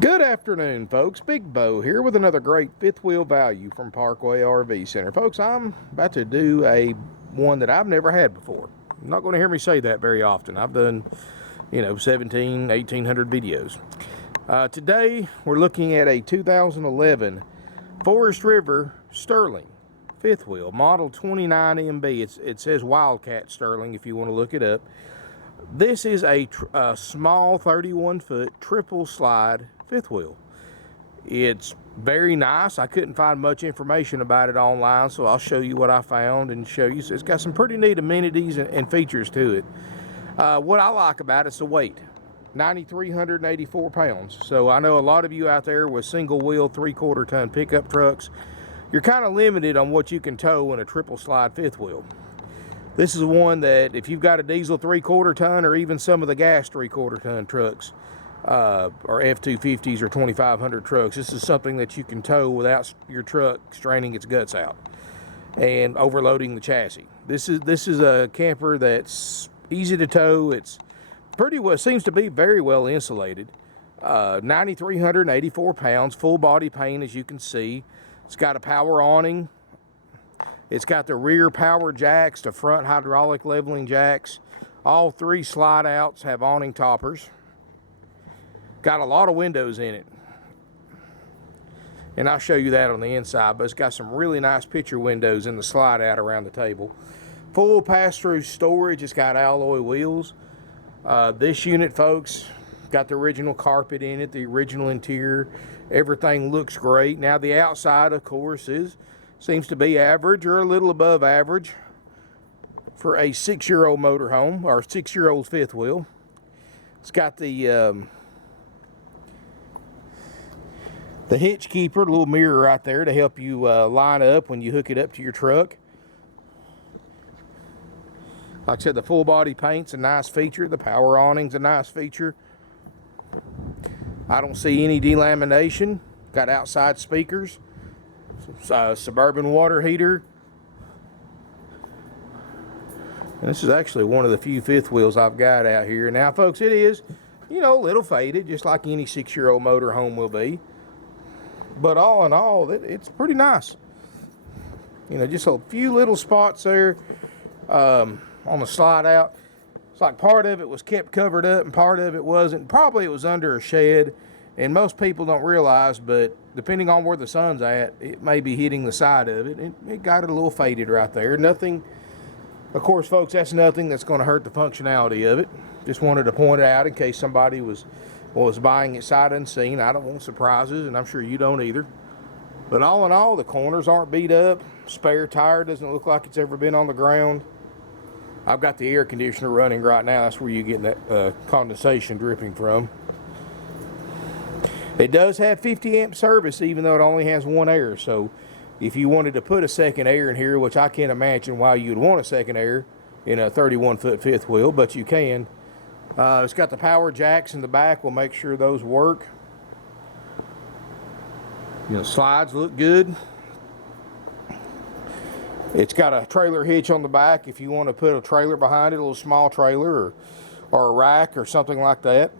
Good afternoon, folks. Big Bo here with another great fifth wheel value from Parkway RV Center. Folks, I'm about to do one that I've never had before. You're not going to hear me say that very often. I've done, 1,800 videos. Today, we're looking at a 2011 Forest River Sterling fifth wheel, model 29MB. It says Wildcat Sterling if you want to look it up. This is a small 31-foot triple slide fifth wheel. It's very nice. I couldn't find much information about it online, so I'll show you what I found and show you. So it's got some pretty neat amenities and features to it. What I like about it's the weight, 9,384 pounds. So I know a lot of you out there with single wheel 3/4 ton pickup trucks, you're kind of limited on what you can tow in a triple slide fifth wheel. This is one that if you've got a diesel 3/4 ton or even some of the gas 3/4 ton trucks, or F-250s or 2,500 trucks, this is something that you can tow without your truck straining its guts out and overloading the chassis. This is a camper that's easy to tow. It's pretty well, seems to be very well insulated. 9,384 pounds, full body paint, as you can see. It's got a power awning. It's got the rear power jacks, the front hydraulic leveling jacks. All three slide outs have awning toppers. Got a lot of windows in it. And I'll show you that on the inside, but it's got some really nice picture windows in the slide out around the table. Full pass-through storage. It's got alloy wheels. This unit, folks, got the original carpet in it, the original interior. Everything looks great. Now the outside, of course, seems to be average or a little above average for a 6-year-old motorhome or 6-year-old fifth wheel. It's got the hitch keeper, the little mirror right there to help you line up when you hook it up to your truck. Like I said, the full body paint's a nice feature. The power awning's a nice feature. I don't see any delamination. Got outside speakers. Suburban water heater. And this is actually one of the few fifth wheels I've got out here. Now, folks, it is, a little faded, just like any 6-year-old motorhome will be. But all in all, it's pretty nice. Just a few little spots there on the slide out. It's like part of it was kept covered up and part of it wasn't. Probably it was under a shed. And most people don't realize, but depending on where the sun's at, it may be hitting the side of it. It got it a little faded right there. Nothing, of course, folks, that's nothing that's going to hurt the functionality of it. Just wanted to point it out in case somebody was buying it sight unseen. I don't want surprises, and I'm sure you don't either. But all in all, the corners aren't beat up. Spare tire doesn't look like it's ever been on the ground. I've got the air conditioner running right now. That's where you're getting that condensation dripping from. It does have 50 amp service, even though it only has one air. So if you wanted to put a second air in here, which I can't imagine why you'd want a second air in a 31-foot fifth wheel, but you can. It's got the power jacks in the back. We'll make sure those work. Slides look good. It's got a trailer hitch on the back if you want to put a trailer behind it, a little small trailer or a rack or something like that.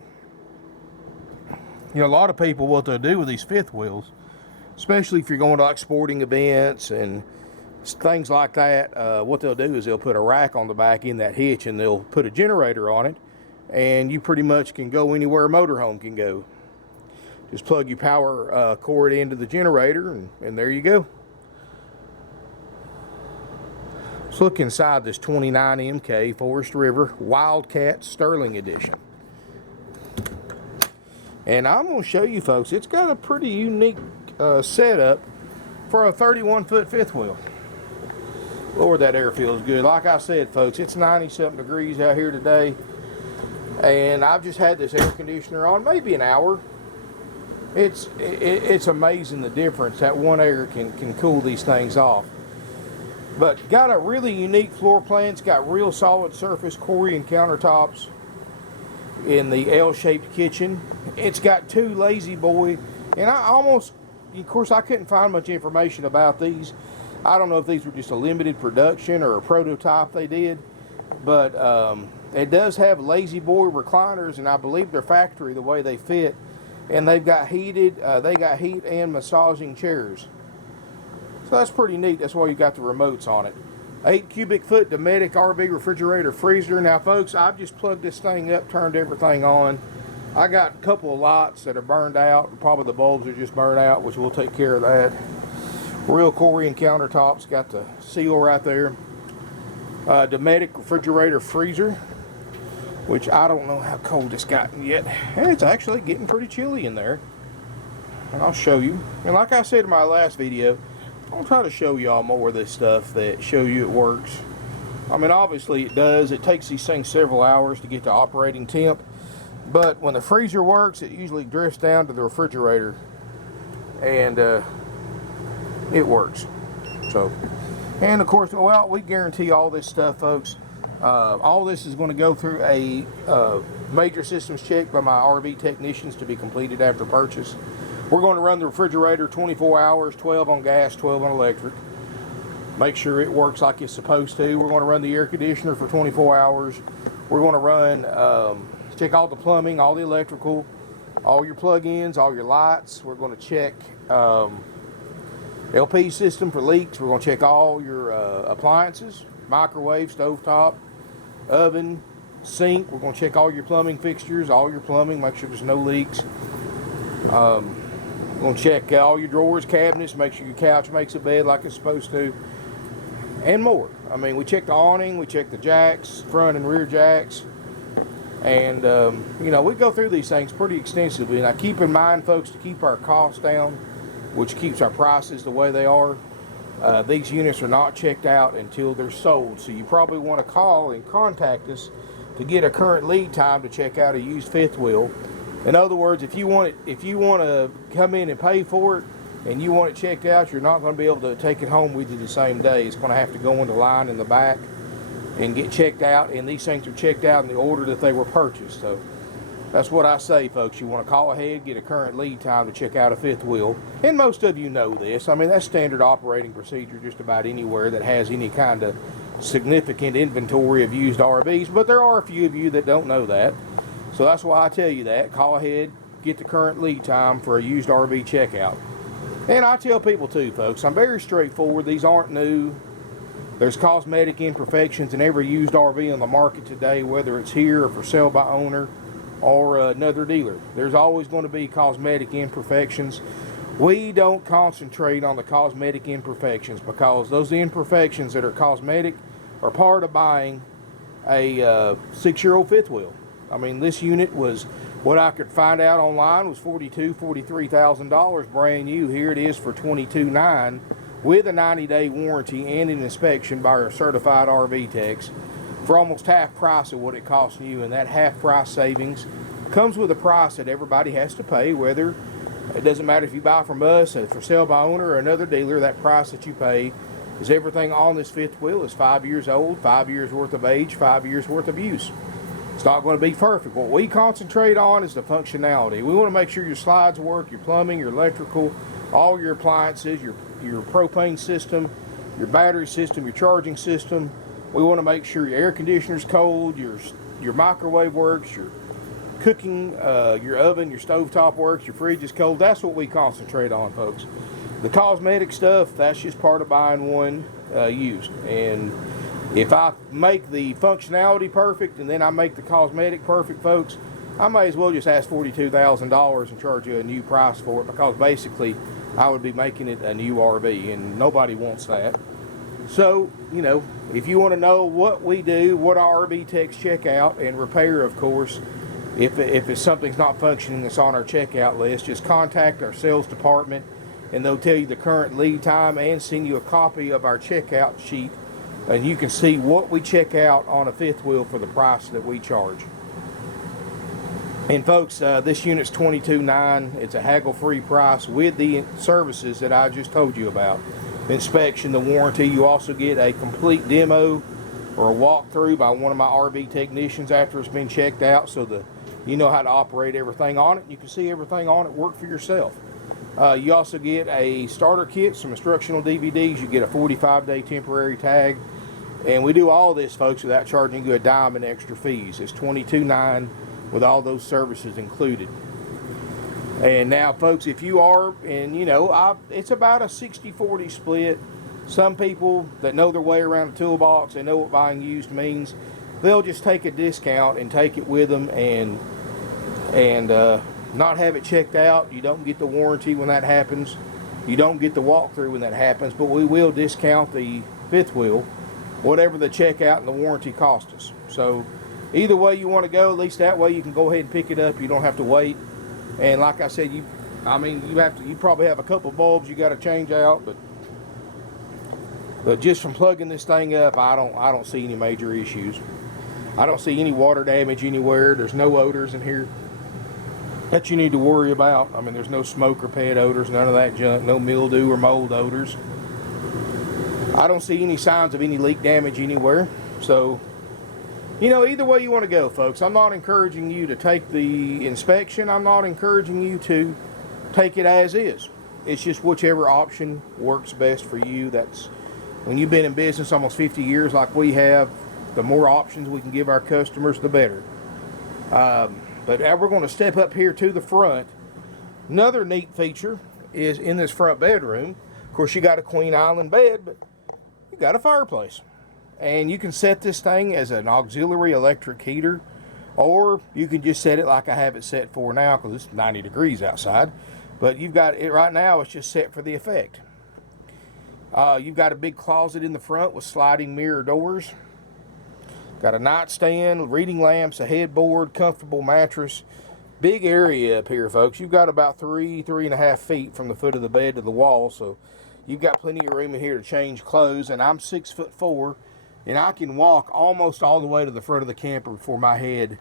A lot of people, what they'll do with these fifth wheels, especially if you're going to like sporting events and things like that, what they'll do is they'll put a rack on the back in that hitch and they'll put a generator on it, and you pretty much can go anywhere a motorhome can go. Just plug your power cord into the generator and there you go. Let's look inside this 29MK Forest River Wildcat Sterling Edition. And I'm going to show you, folks, it's got a pretty unique setup for a 31-foot fifth wheel. Lord, that air feels good. Like I said, folks, it's 90-something degrees out here today. And I've just had this air conditioner on maybe an hour. It's amazing the difference that one air can cool these things off. But got a really unique floor plan. It's got real solid surface Corian countertops in the L-shaped kitchen. It's got 2 Lazy Boy, and of course I couldn't find much information about these. I don't know if these were just a limited production or a prototype they did, but It does have Lazy Boy recliners, and I believe they're factory the way they fit. and they've got heated, they got heat and massaging chairs. So that's pretty neat. That's why you got the remotes on it. 8 cubic foot Dometic RV refrigerator freezer. Now folks, I've just plugged this thing up, turned everything on. I got a couple of lights that are burned out. Probably the bulbs are just burned out, which we'll take care of that. Real Corian countertops, got the seal right there. Dometic refrigerator freezer, which I don't know how cold it's gotten yet. And it's actually getting pretty chilly in there. And I'll show you. And like I said in my last video, I'll try to show y'all more of this stuff that show you it works. I mean, obviously it does. It takes these things several hours to get to operating temp. But when the freezer works, it usually drifts down to the refrigerator. And it works. So, and of course, well, we guarantee all this stuff, folks. All this is going to go through a major systems check by my RV technicians to be completed after purchase. We're going to run the refrigerator 24 hours, 12 on gas, 12 on electric. Make sure it works like it's supposed to. We're going to run the air conditioner for 24 hours. We're going to run, check all the plumbing, all the electrical, all your plug-ins, all your lights. We're going to check LP system for leaks. We're going to check all your appliances, microwave, stovetop, oven, sink. We're going to check all your plumbing fixtures, all your plumbing, make sure there's no leaks. We're going to check all your drawers, cabinets, make sure your couch makes a bed like it's supposed to, and more. I mean, we check the awning, we check the jacks, front and rear jacks, and you know, we go through these things pretty extensively. And I keep in mind, folks, to keep our costs down, which keeps our prices the way they are. These units are not checked out until they're sold, so you probably want to call and contact us to get a current lead time to check out a used fifth wheel. In other words, if you want to come in and pay for it and you want it checked out, you're not going to be able to take it home with you the same day. It's going to have to go in the line in the back and get checked out, and these things are checked out in the order that they were purchased. So that's what I say, folks. You want to call ahead, get a current lead time to check out a fifth wheel. And most of you know this. I mean, that's standard operating procedure just about anywhere that has any kind of significant inventory of used RVs. But there are a few of you that don't know that. So that's why I tell you that. Call ahead, get the current lead time for a used RV checkout. And I tell people too, folks, I'm very straightforward. These aren't new. There's cosmetic imperfections in every used RV on the market today, whether it's here or for sale by owner or another dealer. There's always going to be cosmetic imperfections. We don't concentrate on the cosmetic imperfections because those imperfections that are cosmetic are part of buying a 6-year-old fifth wheel. I mean, this unit was, what I could find out online, was $43,000 brand new. Here it is for $22,900 with a 90-day warranty and an inspection by our certified RV techs for almost half price of what it costs you. And that half price savings comes with a price that everybody has to pay, whether it doesn't matter if you buy from us, for sale by owner or another dealer. That price that you pay is everything on this fifth wheel is 5 years old, 5 years worth of age, 5 years worth of use. It's not going to be perfect. What we concentrate on is the functionality. We want to make sure your slides work, your plumbing, your electrical, all your appliances, your propane system, your battery system, your charging system. We want to make sure your air conditioner's cold, your microwave works, your cooking, your oven, your stovetop works, your fridge is cold. That's what we concentrate on, folks. The cosmetic stuff, that's just part of buying one used. And if I make the functionality perfect and then I make the cosmetic perfect, folks, I may as well just ask $42,000 and charge you a new price for it, because basically I would be making it a new RV, and nobody wants that. So, you know, if you want to know what we do, what our RV techs check out and repair, of course, if it's something's not functioning that's on our checkout list, just contact our sales department and they'll tell you the current lead time and send you a copy of our checkout sheet, and you can see what we check out on a fifth wheel for the price that we charge. And folks, this unit's $22,900. It's a haggle-free price with the services that I just told you about. The inspection, the warranty. You also get a complete demo or a walkthrough by one of my RV technicians after it's been checked out, so that you know how to operate everything on it. You can see everything on it work for yourself. You also get a starter kit, some instructional DVDs. You get a 45-day temporary tag. And we do all this, folks, without charging you a dime in extra fees. It's $22,900 with all those services included. And now, folks, if you are, and you know, it's about a 60-40 split. Some people that know their way around the toolbox, they know what buying used means, they'll just take a discount and take it with them and not have it checked out. You don't get the warranty when that happens. You don't get the walkthrough when that happens, but we will discount the fifth wheel, whatever the checkout and the warranty cost us. So either way you want to go, at least that way you can go ahead and pick it up. You don't have to wait. And like I said, you probably have a couple bulbs you got to change out, but just from plugging this thing up, I don't see any major issues. I don't see any water damage anywhere. There's no odors in here that you need to worry about. I mean, there's no smoke or pet odors, none of that junk, no mildew or mold odors. I don't see any signs of any leak damage anywhere. So, you know, either way you want to go, folks. I'm not encouraging you to take the inspection. I'm not encouraging you to take it as is. It's just whichever option works best for you. That's when you've been in business almost 50 years like we have, the more options we can give our customers, the better. But we're going to step up here to the front. Another neat feature is in this front bedroom. Of course, you got a queen island bed, but you got a fireplace. And you can set this thing as an auxiliary electric heater, or you can just set it like I have it set for now because it's 90 degrees outside. But you've got it right now, it's just set for the effect. You've got a big closet in the front with sliding mirror doors. Got a nightstand, reading lamps, a headboard, comfortable mattress. Big area up here, folks. You've got about 3.5 feet from the foot of the bed to the wall, so you've got plenty of room in here to change clothes. And I'm 6'4", and I can walk almost all the way to the front of the camper before my head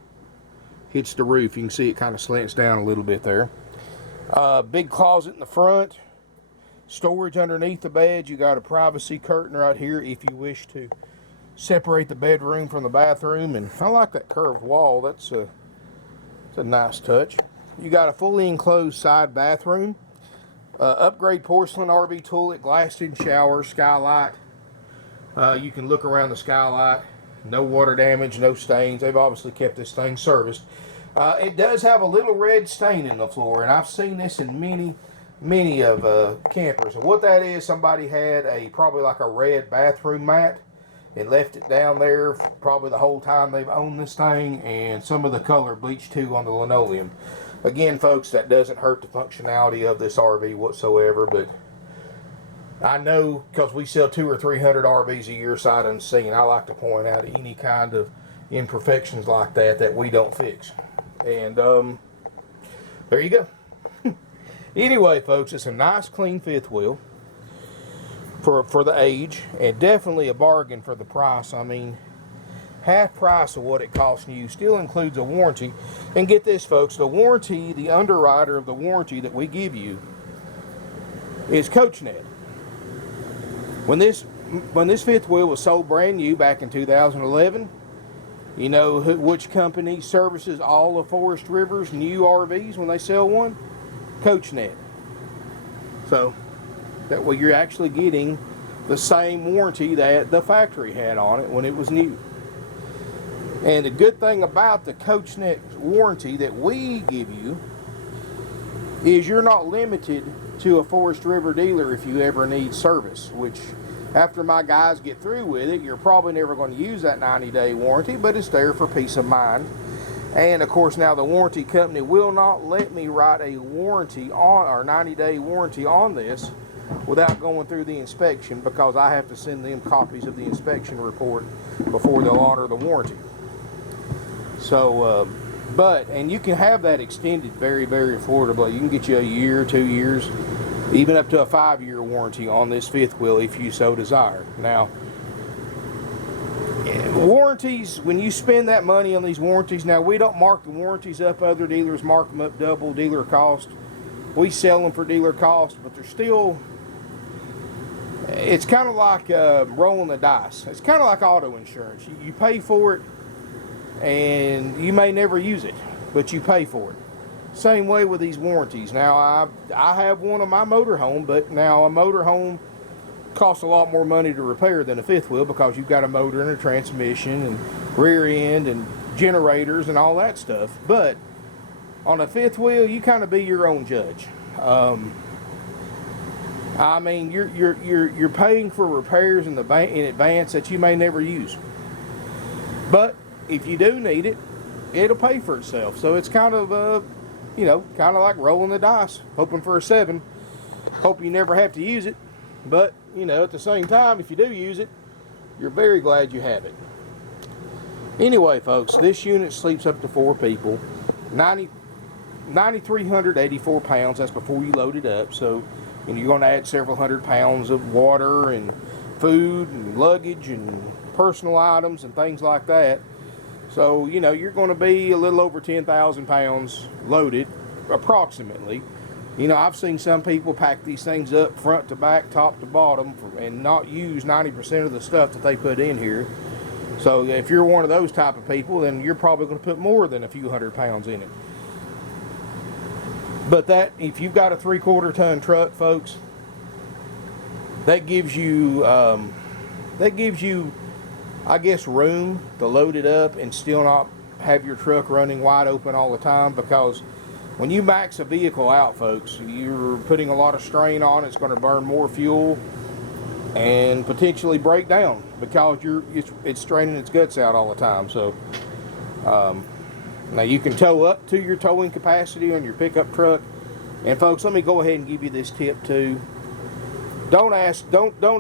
hits the roof. You can see it kind of slants down a little bit there. Big closet in the front. Storage underneath the bed. You got a privacy curtain right here if you wish to separate the bedroom from the bathroom. And I like that curved wall. It's a nice touch. You got a fully enclosed side bathroom. Upgrade porcelain RV toilet, glassed-in shower, skylight. You can look around the skylight. No water damage, no stains. They've obviously kept this thing serviced. It does have a little red stain in the floor, and I've seen this in many of campers. And what that is, somebody had probably like a red bathroom mat and left it down there probably the whole time they've owned this thing, and some of the color bleached too on the linoleum. Again, folks, that doesn't hurt the functionality of this RV whatsoever, but I know because we sell 200 or 300 RVs a year sight unseen, I like to point out any kind of imperfections like that we don't fix. And there you go. Anyway, folks, it's a nice clean fifth wheel for the age, and definitely a bargain for the price. I mean, half price of what it costs you. Still includes a warranty. And get this, folks, the warranty, the underwriter of the warranty that we give you is CoachNet. When this fifth wheel was sold brand new back in 2011, you know which company services all of Forest River's new RVs when they sell one? CoachNet. So that way you're actually getting the same warranty that the factory had on it when it was new. And the good thing about the CoachNet warranty that we give you is you're not limited to a Forest River dealer if you ever need service, which after my guys get through with it, you're probably never going to use that 90-day warranty, but it's there for peace of mind. And of course, now the warranty company will not let me write a warranty on or 90-day warranty on this without going through the inspection, because I have to send them copies of the inspection report before they'll honor the warranty. So, and you can have that extended very, very affordably. You can get you a year, 2 years, even up to a 5-year warranty on this fifth wheel if you so desire. Now, warranties, when you spend that money on these warranties, now we don't mark the warranties up. Other dealers mark them up double dealer cost. We sell them for dealer cost, but they're still, it's kind of like rolling the dice. It's kind of like auto insurance. You pay for it, and you may never use it, but you pay for it. Same way with these warranties. Now, I have one on my motorhome, but now a motorhome costs a lot more money to repair than a fifth wheel, because you've got a motor and a transmission and rear end and generators and all that stuff. But On a fifth wheel, you kind of be your own judge. I mean, you're paying for repairs in advance that you may never use. But if you do need it, it'll pay for itself. So it's kind of, you know, kind of like rolling the dice, hoping for a 7. Hope you never have to use it. But, you know, at the same time, if you do use it, you're very glad you have it. Anyway, folks, this unit sleeps up to 4 people. 9,384 pounds. That's before you load it up. So, you know, you're going to add several hundred pounds of water and food and luggage and personal items and things like that. So, you know, you're going to be a little over 10,000 pounds loaded, approximately. You know, I've seen some people pack these things up front to back, top to bottom, and not use 90% of the stuff that they put in here. So if you're one of those type of people, then you're probably going to put more than a few hundred pounds in it. But that, if you've got a 3/4 ton truck, folks, that gives you, I guess, room to load it up and still not have your truck running wide open all the time. Because when you max a vehicle out, folks, you're putting a lot of strain on it. It's going to burn more fuel and potentially break down because it's straining its guts out all the time. So now you can tow up to your towing capacity on your pickup truck. And folks, let me go ahead and give you this tip too. Don't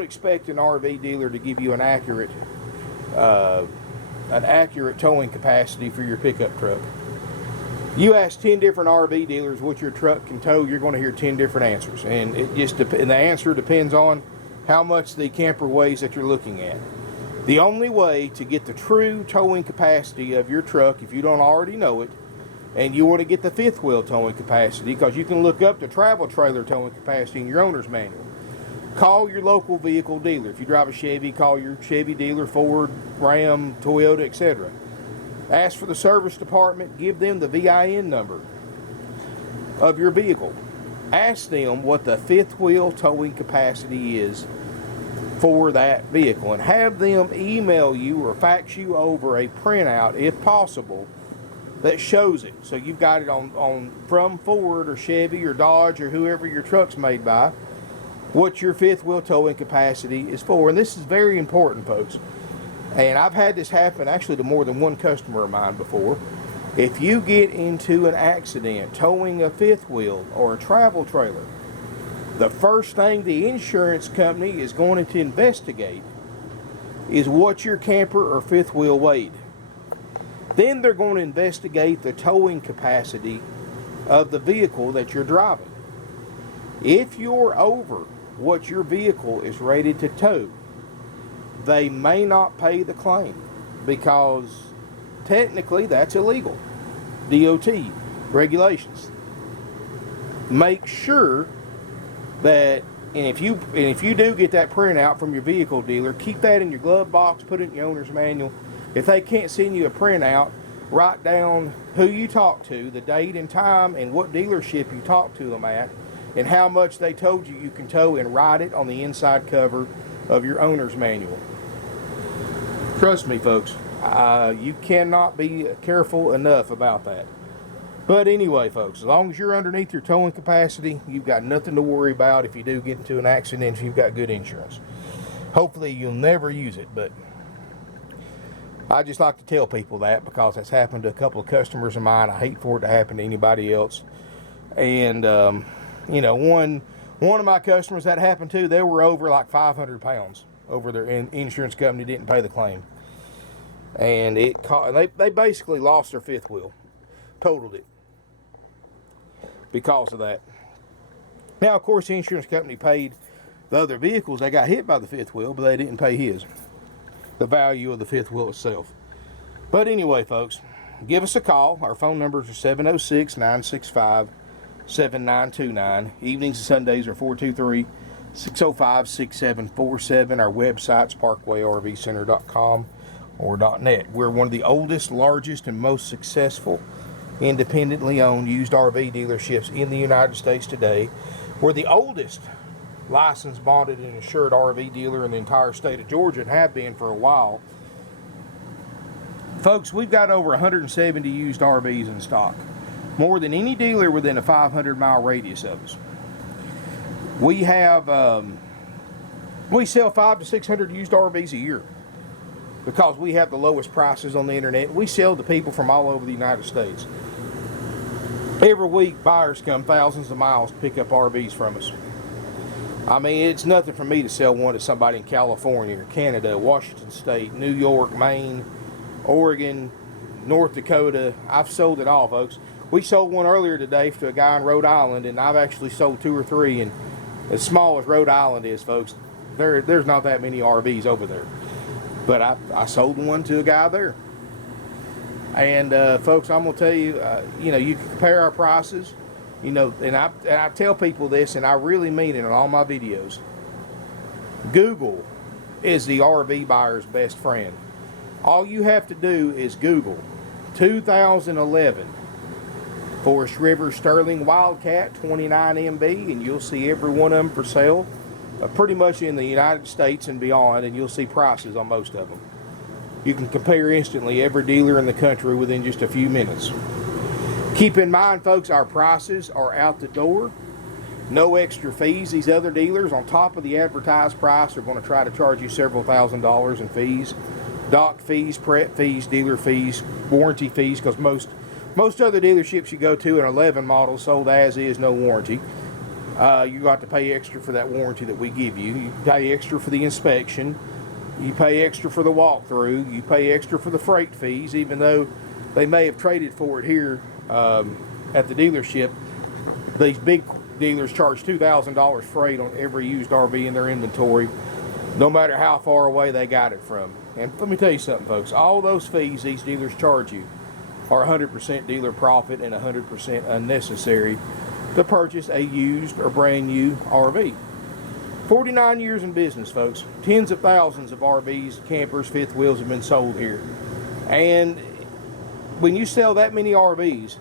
expect an RV dealer to give you an accurate towing capacity for your pickup truck. You ask 10 different RV dealers what your truck can tow, you're going to hear 10 different answers, and the answer depends on how much the camper weighs that you're looking at. The only way to get the true towing capacity of your truck, if you don't already know it, and you want to get the fifth wheel towing capacity, because you can look up the travel trailer towing capacity in your owner's manual. Call your local vehicle dealer. If you drive a Chevy, call your Chevy dealer, Ford, Ram, Toyota, etc. Ask for the service department. Give them the VIN number of your vehicle. Ask them what the fifth wheel towing capacity is for that vehicle, and have them email you or fax you over a printout, if possible, that shows it. So you've got it on from Ford or Chevy or Dodge or whoever your truck's made by, what your fifth wheel towing capacity is for. And this is very important, folks. And I've had this happen actually to more than one customer of mine before. If you get into an accident towing a fifth wheel or a travel trailer, the first thing the insurance company is going to investigate is what your camper or fifth wheel weighed. Then they're going to investigate the towing capacity of the vehicle that you're driving. If you're over what your vehicle is rated to tow, they may not pay the claim, because technically that's illegal. DOT regulations. Make sure that, and if you do get that printout from your vehicle dealer, keep that in your glove box, put it in your owner's manual. If they can't send you a printout, write down who you talked to, the date and time, and what dealership you talked to them at, and how much they told you can tow, and write it on the inside cover of your owner's manual. Trust me, folks, you cannot be careful enough about that. But anyway, folks, as long as you're underneath your towing capacity, you've got nothing to worry about if you do get into an accident, if you've got good insurance. Hopefully you'll never use it, but I just like to tell people that, because that's happened to a couple of customers of mine. I hate for it to happen to anybody else. And you know, one of my customers that happened to, they were over like 500 pounds over their insurance company didn't pay the claim, and they basically lost their fifth wheel, totaled it because of that. Now, of course, the insurance company paid the other vehicles that got hit by the fifth wheel, but they didn't pay the value of the fifth wheel itself. But anyway, folks, give us a call. Our phone numbers are 706-965-7929. Evenings and Sundays are 423-605-6747. Our website's parkway-rv-center.com or .net. We're one of the oldest, largest, and most successful independently owned used RV dealerships in the United States today. We're the oldest licensed, bonded, and insured RV dealer in the entire state of Georgia, and have been for a while. Folks, we've got over 170 used RVs in stock. more than any dealer within a 500-mile radius of us. We have, we sell 500 to 600 used RVs a year because we have the lowest prices on the internet. We sell to people from all over the United States. Every week, buyers come thousands of miles to pick up RVs from us. I mean, it's nothing for me to sell one to somebody in California or Canada, Washington State, New York, Maine, Oregon, North Dakota. I've sold it all, folks. We sold one earlier today to a guy in Rhode Island, and I've actually sold 2 or 3. And as small as Rhode Island is, folks, there's not that many RVs over there. But I sold one to a guy there. And folks, I'm gonna tell you, you know, you can compare our prices. You know, and I tell people this, and I really mean it in all my videos. Google is the RV buyer's best friend. All you have to do is Google 2011 Forest River Sterling Wildcat 29 MB, and you'll see every one of them for sale, pretty much in the United States and beyond, and you'll see prices on most of them. You can compare instantly every dealer in the country within just a few minutes. Keep in mind, folks, our prices are out the door. No extra fees. These other dealers, on top of the advertised price, are going to try to charge you several $1,000s in fees. Dock fees, prep fees, dealer fees, warranty fees, because most other dealerships you go to, an 11 model sold as is, no warranty. You got to pay extra for that warranty that we give you. You pay extra for the inspection. You pay extra for the walkthrough. You pay extra for the freight fees, even though they may have traded for it here at the dealership. These big dealers charge $2,000 freight on every used RV in their inventory, no matter how far away they got it from. And let me tell you something, folks, all those fees these dealers charge you are 100% dealer profit and 100% unnecessary to purchase a used or brand new RV. 49 years in business, folks. Tens of thousands of RVs, campers, fifth wheels have been sold here. And when you sell that many RVs,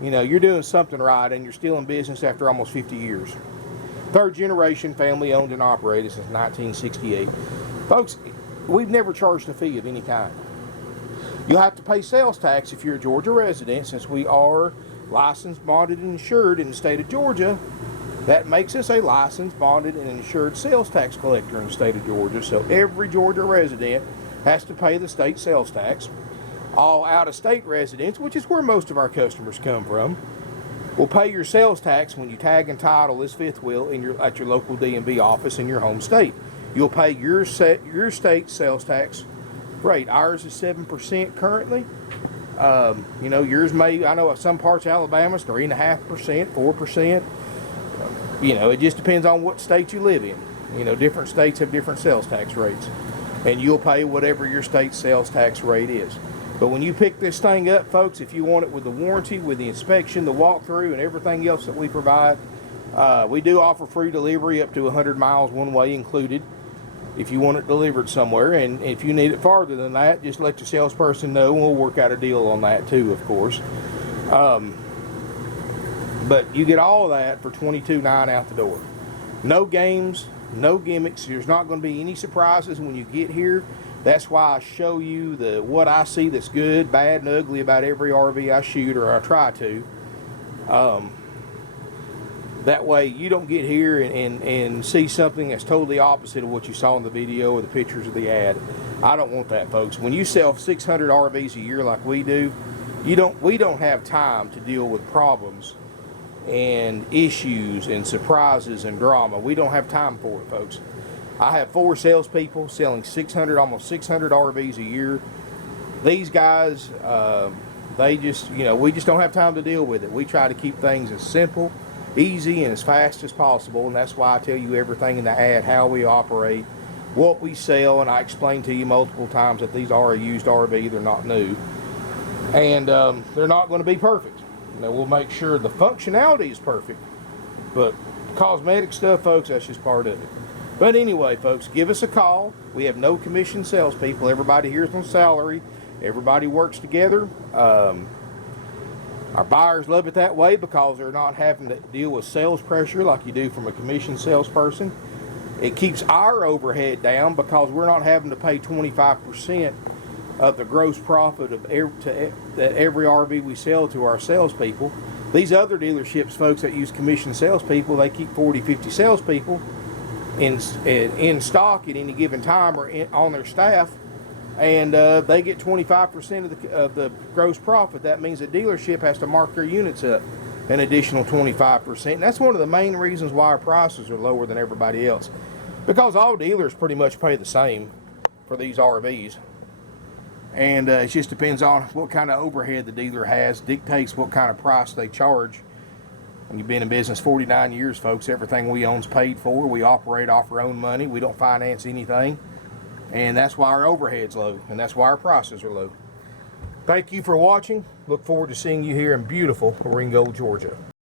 you know, you're doing something right, and you're still in business after almost 50 years. Third generation, family owned and operated since 1968. Folks, we've never charged a fee of any kind. You'll have to pay sales tax if you're a Georgia resident, since we are licensed, bonded, and insured in the state of Georgia. That makes us a licensed, bonded, and insured sales tax collector in the state of Georgia. So every Georgia resident has to pay the state sales tax. All out-of-state residents, which is where most of our customers come from, will pay your sales tax when you tag and title this fifth wheel at your local DMV office in your home state. You'll pay your state sales tax rate. Ours is 7% currently. You know, yours may, I know some parts of Alabama is 3.5%, 4%. You know, it just depends on what state you live in. You know, different states have different sales tax rates, and you'll pay whatever your state's sales tax rate is. But when you pick this thing up, folks, if you want it with the warranty, with the inspection, the walkthrough, and everything else that we provide, we do offer free delivery up to 100 miles one way included if you want it delivered somewhere. And if you need it farther than that, just let your salesperson know, and we'll work out a deal on that too, of course. But you get all of that for $22.9 out the door. No games, no gimmicks. There's not going to be any surprises when you get here. That's why I show you what I see that's good, bad, and ugly about every RV I shoot, or I try to. That way you don't get here and see something that's totally opposite of what you saw in the video or the pictures of the ad. I don't want that, folks. When you sell 600 RVs a year like we do, we don't have time to deal with problems and issues and surprises and drama. We don't have time for it, folks. I have 4 salespeople selling almost 600 RVs a year. These guys, they just, you know, we just don't have time to deal with it. We try to keep things as simple, easy, and as fast as possible, and that's why I tell you everything in the ad, how we operate, what we sell, and I explain to you multiple times that these are a used RV, they're not new, and they're not going to be perfect. Now, we'll make sure the functionality is perfect, but cosmetic stuff, folks, that's just part of it. But anyway, folks, give us a call. We have no commission salespeople. Everybody here is on salary. Everybody works together. Our buyers love it that way because they're not having to deal with sales pressure like you do from a commission salesperson. It keeps our overhead down because we're not having to pay 25% of the gross profit of that every RV we sell to our salespeople. These other dealerships, folks, that use commission salespeople, they keep 40, 50 salespeople in stock at any given time or on their staff, and they get 25% of the gross profit. That means the dealership has to mark their units up an additional 25%. And that's one of the main reasons why our prices are lower than everybody else, because all dealers pretty much pay the same for these RVs. And it just depends on what kind of overhead the dealer has, dictates what kind of price they charge. When you've been in business 49 years, folks, everything we own's paid for. We operate off our own money. We don't finance anything. And that's why our overhead's low, and that's why our prices are low. Thank you for watching. Look forward to seeing you here in beautiful Ringgold, Georgia.